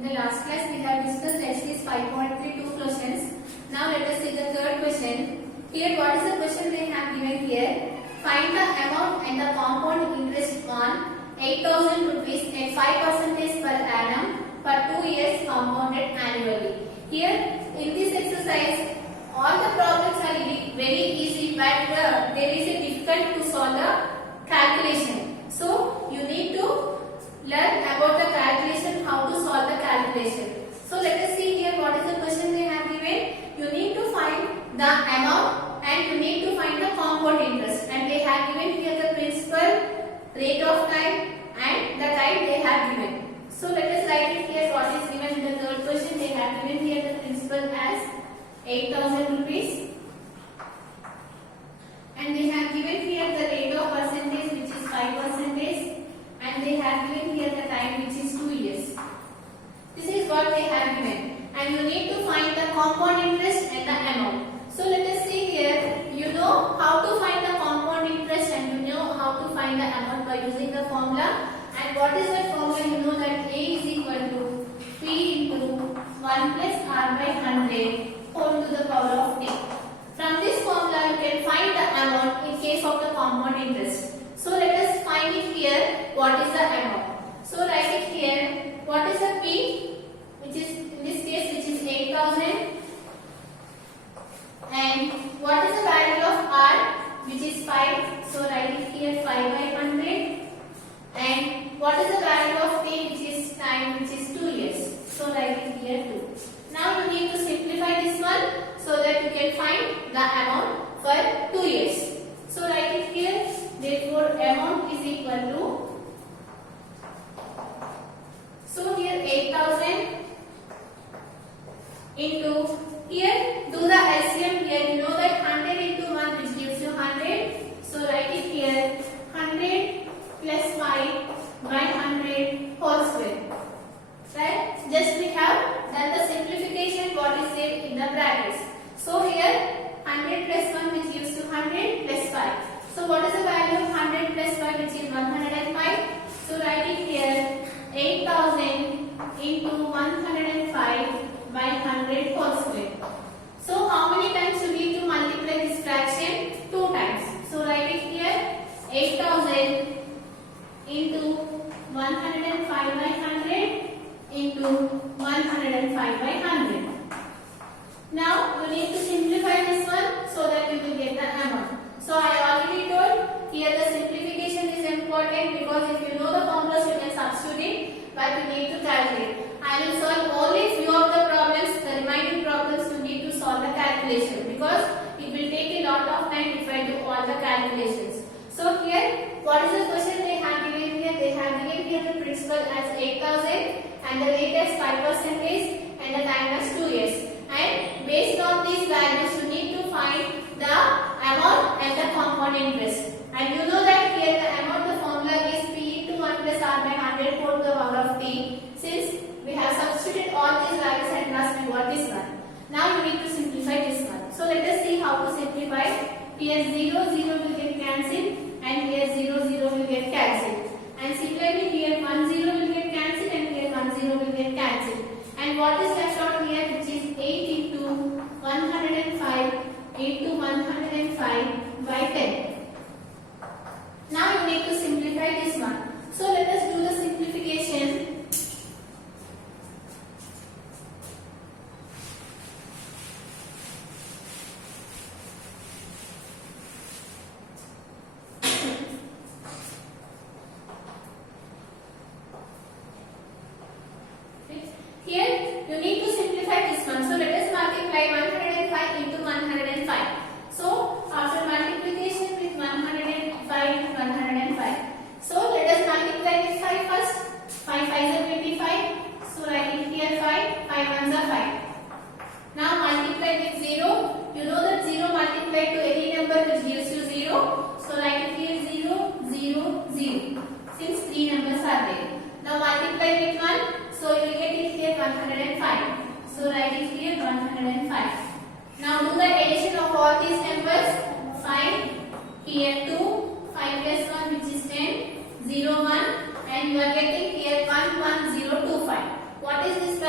In the last class, we have discussed exercise 5.32 questions. Now let us see the third question. Here, what is the question they have given here? Find the amount and the compound interest on 8,000 rupees at 5% per annum for 2 years compounded annually. Here, in this exercise, all the problems are very easy, but there is a difficult to solve the calculation. So, you need to learn about the calculation, how to solve the calculation. So let us see here what is the question they have given. You need to find the amount and you need to find the compound interest, and they have given here the principal, rate of time and the time they have given. So let us write it here what is given in the third question. They have given here the principal as 8,000 rupees and they have given here the rate of percentage which is 5%. And they have given here the time which is 2 years. This is what they have given. And you need to find the compound interest and the amount. So let us see here. You know how to find the compound interest and you know how to find the amount by using the formula. And what is the formula? You know that A is equal to P into 1 plus R by 100 whole to the power of t. From this formula you can find the amount in case of the compound interest. So let us find it here. What is the amount? So write it here. What is the P? Which is in this case which is 8,000. And what is the value of R? Which is 5. So write it here 5 by 100. And what is the value of T? Which is time, which is 2 years. So write it here 2. Now you need to simplify this one so that you can find the amount for 2 years. So write it here. Therefore, amount is equal to, so here 8,000 into, here do the LCM here, you know that 100 into 1 which gives you 100. So write it here 100 plus 5 by 100 whole square. Right? Just we have done the simplification what is there in the brackets. So here 100 plus 1 which gives you 100 plus 5. So what is the value of 100 plus 5 which is 105? So write it here 8,000 into 105 by 100 whole square. So how many times you need to multiply this fraction? 2 times. So write it here 8,000 into 105 by 100 into 105 by 100. Now you need to simplify this one so that you will get the amount. So I already told here the simplification is important because if you know the formulas you can substitute it, but you need to calculate. I will solve only few of the problems. The remaining problems you need to solve the calculation because it will take a lot of time if I do all the calculations. So here what is the question they have given here? They have given here the principal as 8,000 and the rate as 5% and the time as 2 years. And based on these values you need to find the amount and the compound interest. And you know that here the amount, the formula is P into 1 plus R by 100 whole to the power of t. Since we have substituted all these values and thus we got this one. Now you need to simplify this one. So let us see how to simplify. Here 0, 0 will get cancelled and here 0, 0 will get cancelled. And similarly here 1, 0 will get cancelled and here 1, 0 will get cancelled. And what is left out here, which is 8 into 105 into 105 by 10. Now you need to simplify this one. So let us do the simplification. Here you need to simplify this one. So let us multiply 105 into 105. So after multiplication with 105, 105. So let us multiply with 5 first. 5 5s are 25. So write it here 5. 5 1s are 5. Now multiply with 0. You know that 0 multiplied to any number which gives you 0. So write it here 0, 0, 0. Since 3 numbers are there. Now multiply with 1. So you will get it here 105. So write it here 105. Now do the addition of all these numbers. 5, here 2, 5 plus 1 which is 10, 0, 1 and you are getting here 11025. What is this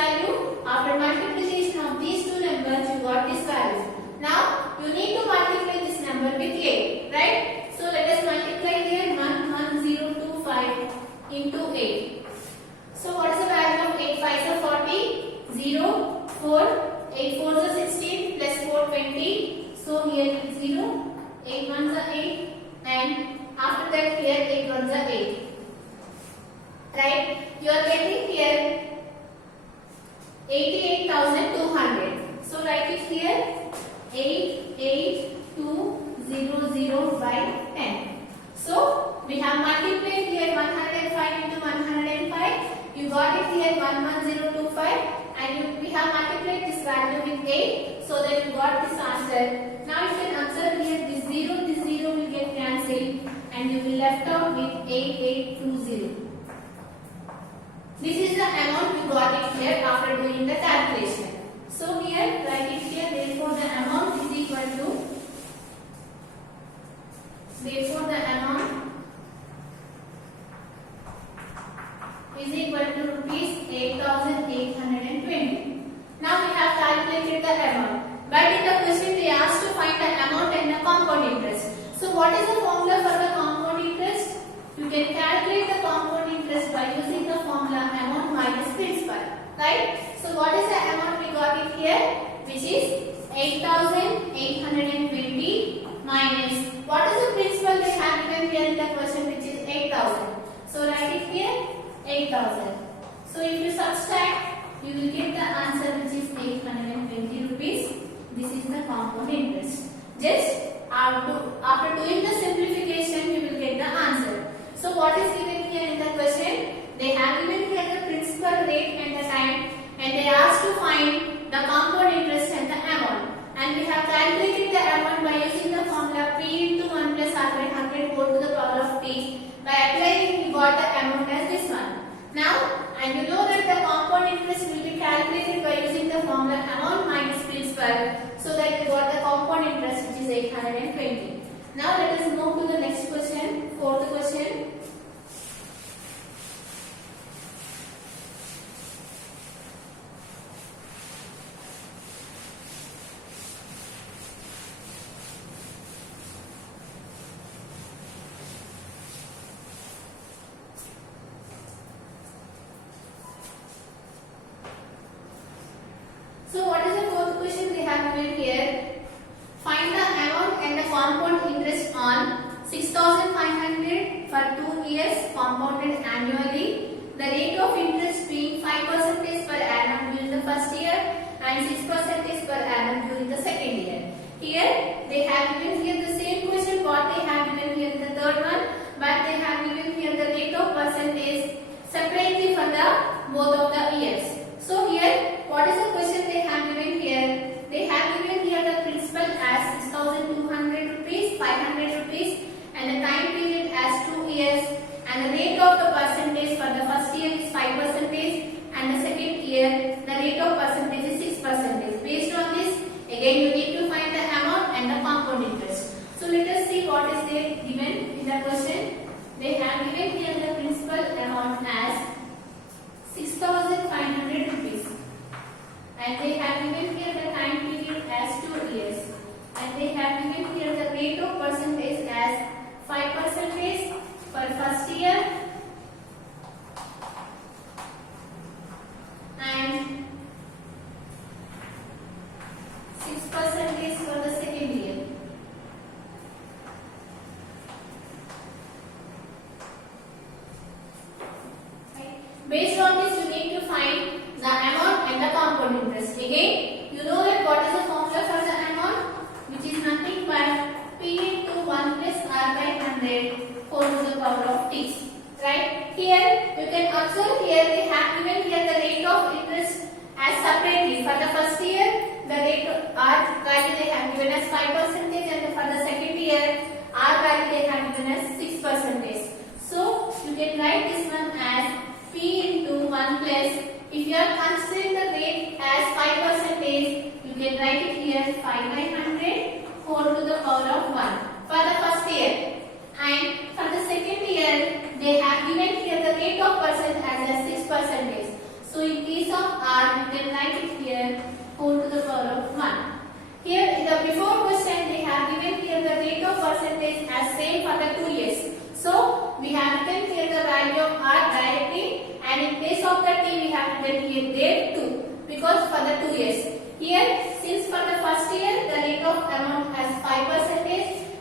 here 88200 by 10. So we have multiplied here 105 into 105. You got it here 11025, and we have multiplied this value with 8, so that you got this answer. Now you can observe here this 0 will get cancelled, and you will left out with 8820. This is the amount you got it here after doing the calculation. So here write it here. Therefore the amount is equal to. Therefore the amount is equal to rupees 8,820. Now we have calculated the amount. But in the question they asked to find the amount and the compound interest. So what is the formula for the compound interest? You can calculate the compound interest by using the formula amount minus principal. Right? So what is the amount we got it here? Which is 8,820 minus. What is the principal they have given here in the question, which is 8,000. So write it here 8,000. So if you subtract, you will get the answer, which is 820 rupees. This is the compound interest. Just after doing the simplification, you will get the answer. So what is given here in the question? They have given here the principal rate and the time, and they asked to find the compound interest and the amount. And we have calculated the amount by using the formula P into 1 plus 100 whole to the power of T. By applying, we got the amount as this one. Now, and you know that the compound interest will be calculated by using the formula amount minus principal, so that you got the compound interest, which is 820. Now let us move to the next question, fourth question. So what is the fourth question they have given here? Find the amount and the compound interest on 6,500 for 2 years compounded annually. The rate of interest being 5% per annum during the first year and 6% per annum during the second year. Here they have given here the same question what they have given here in the third one, but they have given here the rate of percentage separately for the both of the years. So here, what is the question they have given here? They have given here the principal as 6,200 rupees, 500 rupees, and the time period as 2 years, and the rate of the percentage for the first year is 5%, and the second year the rate of percentage is 6%. Based on this, again you need to find the amount and the compound interest. So let us see what is there given in the question. They have given here the principal amount as 6,500 rupees, and they have given here the time period as 2 years, and they have given here the rate of percentage as 5% for first year and 6% for the second year. Based on this, you need to find the amount and the compound interest. Again, you know that what is the formula for the amount, which is nothing but P into 1 plus R by 100 whole to the power of T. Right? Here, you can observe here they have given here the rate of interest as separately. For the first year, the rate of R value they have given as 5%, and for the second year, R value they have given as 6%. So, you can write this one as P into 1 plus, if you are considering the rate as 5%, you can write it here 5 by 100 whole to the power of 1 for the first year. And for the second year, they have given here the rate of percent as 6%. So in case of R, you can write it here whole to the power of 1. Here in the before question, they have given here the rate of percentage as same for the 2 years. So we have written here the value of R directly, and in place of the T we have written here there 2, because for the 2 years. Here, since for the first year the rate of amount as 5%,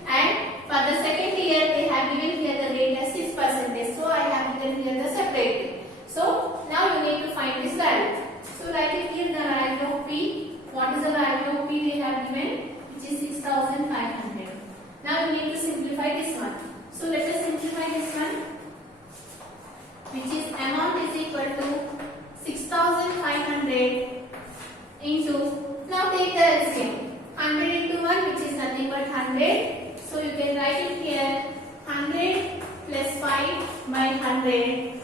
and for the second year they have given here the rate as 6%. So I have written here the separately. So now you need to find this value. So write it here the value of P. What is the value of P they have given, which is 6,500. Now we need to simplify this one. So let us simplify this one, which is amount is equal to 6,500 into, now take the LCM, 100 into 1, which is nothing but 100. So you can write it here, 100 plus 5 by 100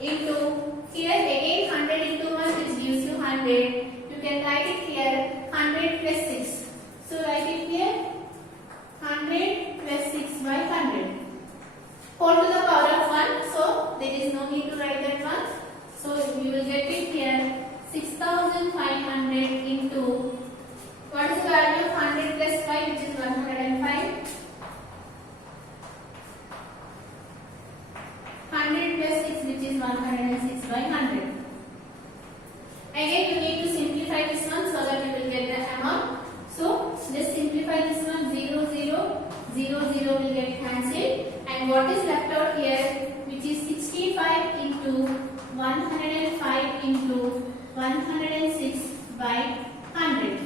into, here again 100 into 1, which gives you 100. You can write it here, 100 plus 6. So write it here, 100 plus 6 by 100. Whole to the power of 1, so there is no need to write that one. So you will get it here, 6,500 into, what is the value of 100 plus 5, which is 105. 100 plus 6, which is 106 by 100. Again you need to simplify this one so that you will get the amount. So just simplify this one, 0, 0, 0, 0 will get cancelled. And what is left out here, which is 65 into 105 into 106 by 100.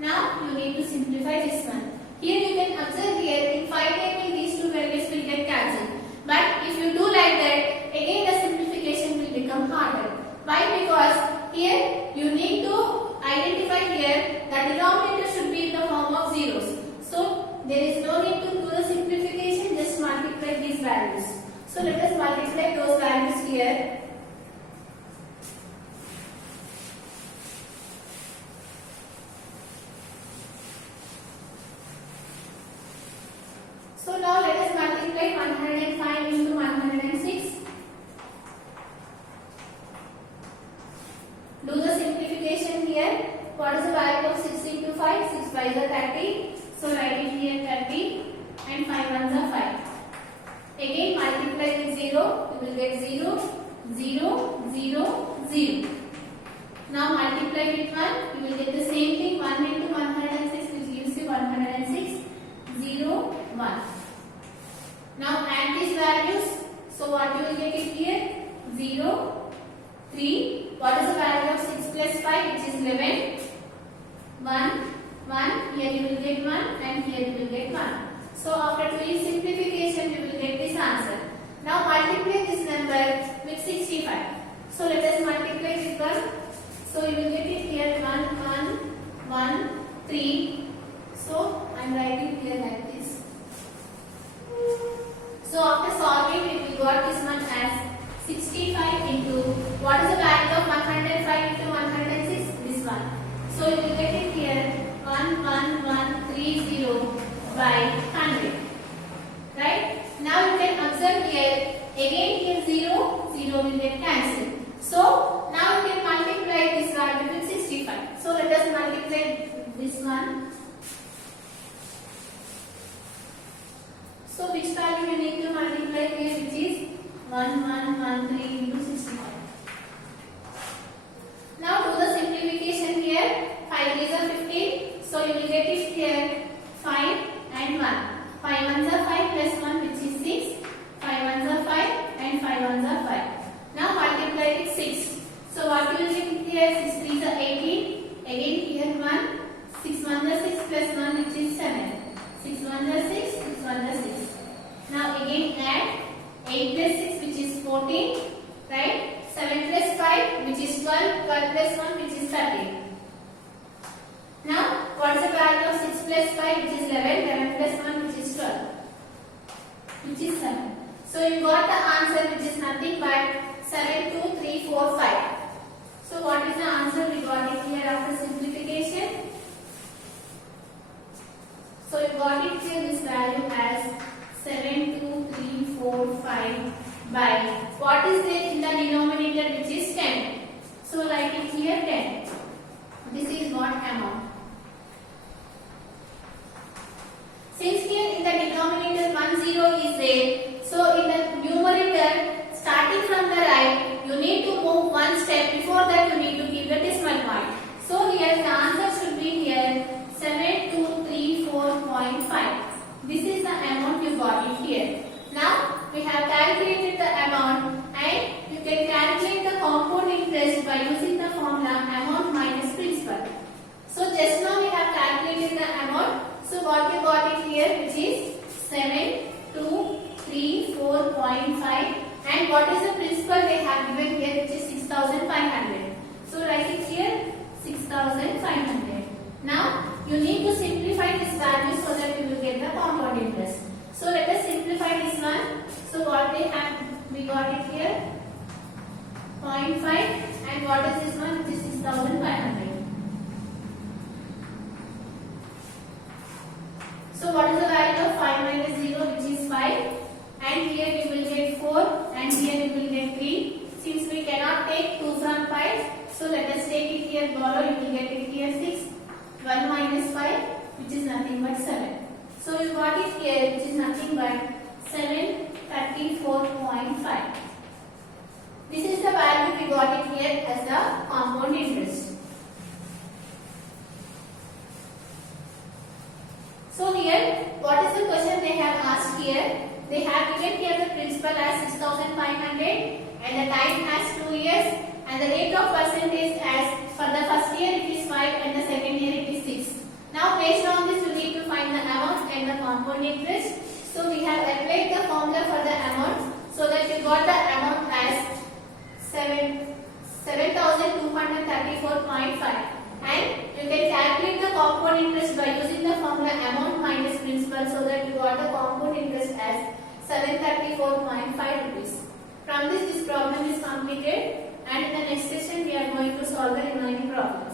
Now you need to simplify this one. Here you can observe here, in 5 table these two values will get cancelled. But if you do like that, again the simplification will become harder. Why? Because here you need to identify here that the denominator should be in the form of zeros. So there is no need to do the simplification, just multiply these values. So let us multiply those values here. So now let us multiply 105 into 106. Do the simplification here. What is the value of 6 into 5? 6 5s are 30. So write it here 30 and 5 1s are 5. Again multiply with 0. You will get 0, 0, 0, 0. Now multiply with 1. You will get the same thing. 1 into 106, which gives you 106, 0, 1. Now add these values. So what you will get it here? 0, 3. What is the value of 6 plus 5, which is 11? 1, 1. Here you will get 1 and here you will get 1. So after doing simplification, you will get this answer. Now multiply this number with 65. So let us multiply with 1. So you will get it here 1, 1, 1, 3. So I am writing here like this. So after solving, we got this one as 65 into, what is the value of 105 into 106? This one. So you will get it here 11130 by 100. Right? Now you can observe here, again here 0, 0 will get cancelled. So now you can multiply this value with 65. So let us multiply this one. So which value you need to multiply here, which is 1113 into 65. Now do the simplification here. 5 is a 15. So you will get it here 5 and 1. 5 1s are 5 plus 1, which is 6. 5 1s are 5 and 5 1s are 5. Now multiply with 6. So what you will get here, 6 3s are 18. Again here 1. 6 1s are 6 plus 1, which is 7. 6 1s are 6, 6 1s are 6. Now again add 8 plus 6, which is 14, right? 7 plus 5, which is 12, 12 plus 1, which is 13. Now, what is the value of 6 plus 5, which is 11, 11 plus 1, which is 12, which is 7. So you got the answer, which is nothing but 7, 2, 3, 4, 5. So what is the answer? We got it here after simplification. So you got it here, this value as 7, 2, 3, 4, 5 by, what is there in the denominator, which is 10. So write it here 10. This is what amount. Since here in the denominator 10 is there, so in the numerator, starting from the right, you need to move one step. Before that, you need to give the decimal point. So here the answer should be here 7234.5. This is the amount you got it here. Now we have calculated the amount, and you can calculate the compound interest by using the formula amount minus principal. So just now we have have calculated the amount. So what we got it here, which is 7234.5, and what is the principal they have given here, which is 6500. So write it here 6500. Now you need to simplify this value so that you will get the compound interest. So let us simplify this one. So what they have, we got it here 0.5, and what is this one, which is 6500. So what is the value of 5 minus 0, which is 5, and here we will get 4, and here we will get 3. Since we cannot take 2 from 5, so let us take it here, borrow, you will get it here 6. 1 minus 5, which is nothing but 7. So you got it here, which is nothing but 734.5. This is the value we got it here as the compound interest. So here, what is the question they have asked here? They have given here the principal as 6500, and the time as 2 years, and the rate of percentage as for the first year it is 5 and the second year it is 6. Now based on this you need to find the amount and the compound interest. So we have applied the formula for the amount, so that you got the amount as 7234.5, and you can calculate the compound interest by using the formula amount minus principal, so that you got the compound interest as 734.5 rupees. From this problem is completed, and in the next session we are going to solve the remaining problems.